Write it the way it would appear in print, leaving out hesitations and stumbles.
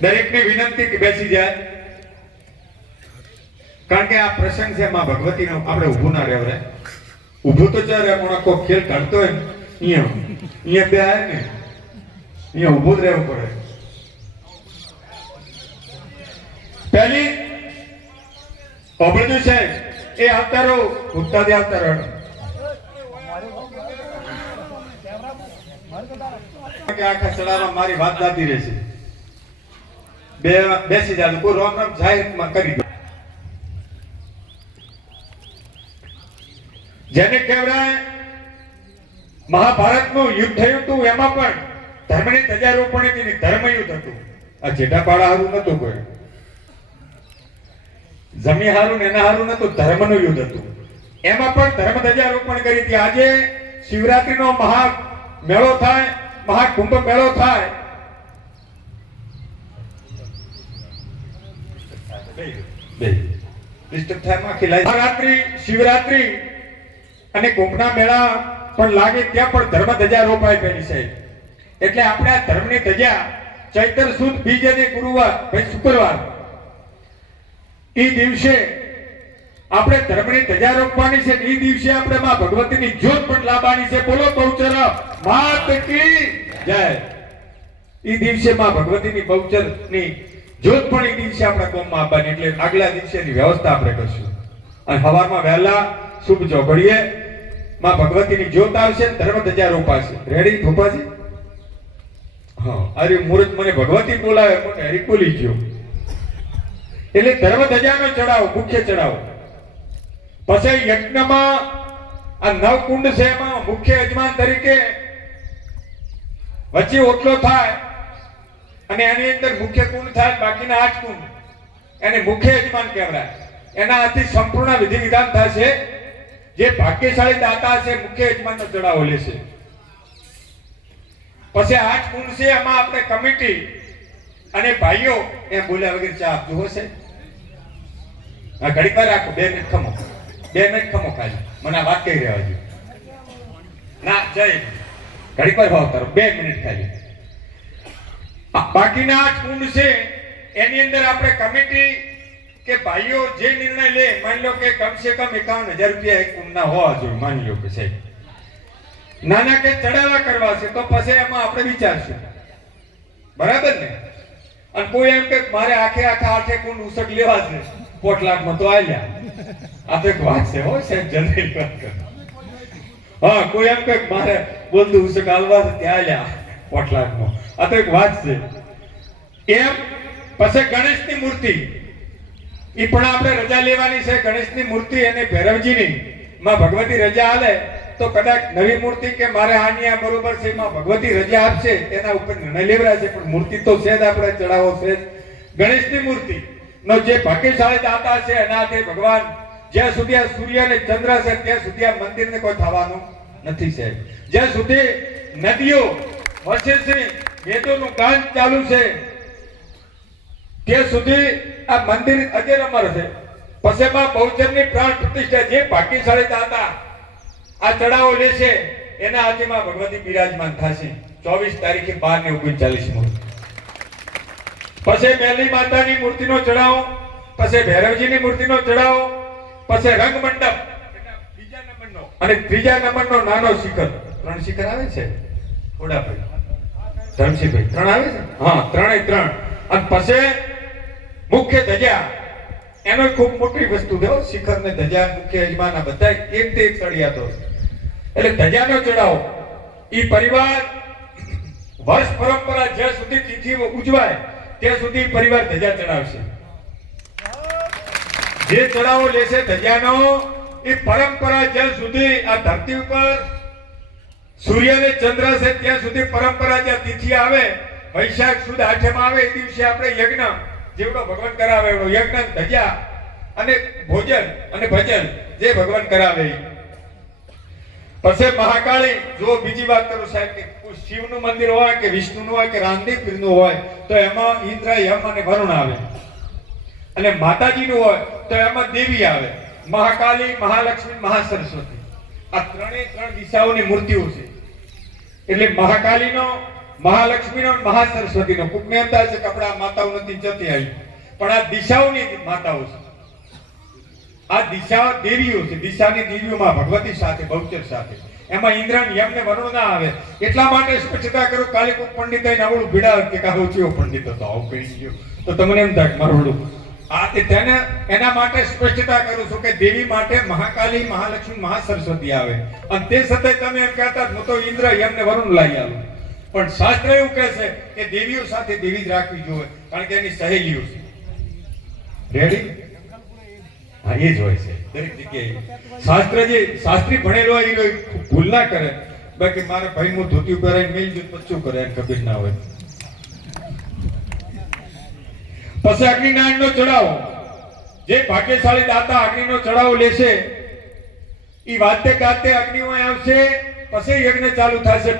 દરેકને વિનંતી કે બેસી જાય, કારણ કે આ પ્રસંગ છે માં ભગવતીનો. આપણે ઊભું ના રહેવાય. ઊભું તો ચાલે પણ કોઈ ખેલ કાઢતો હોય ને અહીંયા બે આવે ને અહીંયા ઊભું જ રહેવું પડે. પહેલી ઓબળદુ સાહેબ એ આવતારો ઉત્તાદી આવતારો કે આખા ચડાવવા મારી વાત જાતી રહેશે. બેસી જાય કોઈ રોમ રોમ જાહેરમાં કરી દો. જેને કહેવાય મહાભારતનું યુદ્ધ થયું હતું એમાં પણ ધર્મની ધજારોપણ હતી, ધર્મયુદ્ધ હતું. આ જેઠાપાડા હારું નતું, કોઈ જમી હારું ને એના હારું નતું, ધર્મનું યુદ્ધ હતું. એમાં પણ ધર્મ ધજારોપણ કરી હતી. આજે શિવરાત્રીનો મહા મેળો થાય, મહાકુંભ મેળો થાય. શિવરાત્રી અને કુંભના મેળા પણ લાગે ત્યાં પણ ધર્મ ધજા રોપાય પેલી સાહેબ. એટલે આપણે આ ધર્મની ધજા ચૈત્ર સુદ બીજ અને ગુરુવાર ભાઈ શુક્રવાર એ દિવસે આપણે ધર્મની ધજા રોપવાની છે. એ દિવસે આપણે માં ભગવતીની જ્યોત પણ લાવવાની છે. બોલો બહુચર માત કી જય. એ દિવસે માં ભગવતીની બહુચરની જ્યોત પણ એ દિવસે આપણા કોમમાં આપવાની. એટલે આગલા દિવસેની વ્યવસ્થા આપણે કરશું. અને સવારમાં વહેલા શુભ ચોઘડીએ માં ભગવતીની જ્યોત આવશે, ધર્મ ધજા રોપાશે. રેડી ધોપાજી? હા, અરે મુહૂર્ત મને ભગવતી બોલાવે મને હરી બોલી ગયો. એટલે ધર્મ ધજાનો ચડાવો મુખ્ય ચડાવો. પછી યજ્ઞમાં આ નવકુંડ છે એમાં મુખ્ય યજમાન તરીકે વચ્ચે ઓટલો થાય અને એની અંદર મુખ્ય કુંડ થાય, બાકીના 8 કુંડ એને મુખ્ય યજમાન કહેવાય. એના હાથથી સંપૂર્ણ વિધિ વિધાન થશે. જે ભાગ્યશાળી દાતા છે મુખ્ય યજમાનનો ચડાવો લેશે. પછી 8 કુંડ છે એમાં આપણે કમિટી અને ભાઈઓ એમ બોલ્યા વગર ચા આપજો હશે. આ ઘડી પર રાખો, 2 મિનિટ ખમો, 2 મિનિટ ખમો ખાલી. મને આ વાત કહી રહ્યા છે ના જય ઘડી પર ભાવ કરો, 2 મિનિટ ખાલી. બાકીના 8 કુંડ છે એની અંદર આપણે કમિટી કે ભાઈઓ જે નિર્ણય લે, માની લો કે કમસે કમ 51,000 રૂપિયા એક કુંડના હોવા જોઈએ. માની લો કે સાહેબ નાના કે ચડાવા કરવા છે તો પછી એમાં આપણે વિચારશું, બરાબર ને? અને કોઈ એમ કે મારે આખા 8 કુંડ ઉસક લેવા છે 5 લાખમાં તો આલ્યા. આ તો એક વાત છે હો સાહેબ, જનરલ વાત કર. હા, કોઈ એમ કે મારે બોલતું ઉસક આલવા છે ત્યાં આલ્યા 5 લાખમાં. આ તો એક વાત છે. એમ પછી ગણેશની મૂર્તિ ઈ પણ આપણે રજા લેવાની છે. ગણેશની મૂર્તિ અને ભૈરવજીની માં ભગવતી રજા આલે તો કદાચ નવી મૂર્તિ કે મારે આની આ બરોબર છે માં ભગવતી રજા આપશે એના ઉપર નિર્ણય લેવડાશે. પણ મૂર્તિ તો છે જ, આપણે ચડાવો છે. ગણેશની મૂર્તિ નો જે ભાગ્યશાળી દાતા છે એના તે ભગવાન જ્યાં સુધી આ સૂર્ય અને ચંદ્ર છે ત્યાં સુધી આ મંદિરને કોઈ થવાનું નથી સાહેબ. જ્યાં સુધી નદીઓ વસે છે, વેદોનું ગાન ચાલુ છે ત્યાં સુધી આ મંદિર અજર અમર છે. પછી માં બહુચરની પ્રાણ પ્રતિષ્ઠા જે ભાગ્યશાળી દાતા આ ચડાવો લેશે એના હાથમાં ભગવતી બિરાજમાન થશે 24 તારીખે 12:39. પછી મેલી માતાની મૂર્તિનો ચડાવો, પછી ભૈરવજીની મૂર્તિનો ચડાવો, પછી રંગ મંડપ બીજા નંબરનો અને ત્રીજા નંબરનો નાનો શિખર. 3 શિખર આવે છે ઓડાભાઈ, ધરમસિંહભાઈ 3 આવે છે. હા, 3 અને પછી મુખ્ય ધજા. એનો ખૂબ મોટી વસ્તુ છે શિખર ને ધજા. મુખ્ય યજમાન આ બધા એક થી એક ચડિયાતો. એટલે ધજાનો ચડાવો ઈ પરિવાર વર્ષ પરંપરા જ્યાં સુધી તિથિ ઉજવાય ત્યાં સુધી પરિવાર ધજા ચડાવશે. જે ચડાવો લેશે ધજાનો એ પરંપરા જ્યાં સુધી આ ધરતી ઉપર સૂર્ય અને ચંદ્ર છે ત્યાં સુધી પરંપરા. જ્યાં તિથિ આવે વૈશાખ સુદ 8 આવે એ દિવસે આપણે યજ્ઞ જેવડો ભગવાન કરાવે એવડો યજ્ઞ, ધજા અને ભોજન અને ભજન જે ભગવાન કરાવે. પછી મહાકાળી, જો બીજી વાત કરું સાહેબ કે શિવનું મંદિર હોય કે વિષ્ણુનું હોય કે રામદેવનું હોય તો એમાં ઇન્દ્ર, યમ અને વરુણ આવે. અને માતાજીનું હોય તો એમાં દેવી આવે, મહાકાળી, મહાલક્ષ્મી, મહાસરસ્વતી. આ 3 દિશાઓની મૂર્તિઓ છે. એટલે મહાકાળીનો મહાલક્ષ્મીનો અને મહાસરસ્વતીનો કોકને એમ થાય છે કે આપણા માતાઓ નથી જતી આવી, પણ આ દિશાઓની માતાઓ છે, આ દિશા દેવીઓ છે. દિશાની દેવીઓમાં ભગવતી સાથે બહુચર સાથે, એમાં ઇન્દ્ર યમને વરુણ ના આવે. એટલા માટે સ્પષ્ટતા કરું, કાલે કોઈ પંડિત આવીને આવડું ભીડા કે કાહો ચિયો પંડિત હતો આવું કરી ગયો તો તમને એમ થાય મારું આ તેને એના માટે સ્પષ્ટતા કરું છું કે દેવી માટે મહાકાલી, મહાલક્ષ્મી, મહાસરસ્વતી આવે. અને તે છતાંય તમે એમ કહેતા હું તો ઇન્દ્ર યમને વરુણ લાવી આવું, પણ શાસ્ત્ર એવું કહે છે કે દેવીઓ સાથે દેવી જ રાખવી જોઈએ, કારણ કે એની સહેલીઓ છે. રેડી? હા, એ જ હોય છે દરેક જગ્યાએ. શાસ્ત્ર જે શાસ્ત્રી ભણેલો હોય એ ભૂલ ના કરે. બાકી મારા ભાઈ હું ધોતી પહેરાઈને મેલ જો પચ્ચું કરે એને ખબર ના હોય. પછી અગ્નિનારાયણનો ચડાવો, જે ભાગ્યશાળી દાતા અગ્નિનો ચડાવો લેશે એ વાતે ગાતે અગ્નિ આવશે, પછી યજ્ઞ ચાલુ થશે.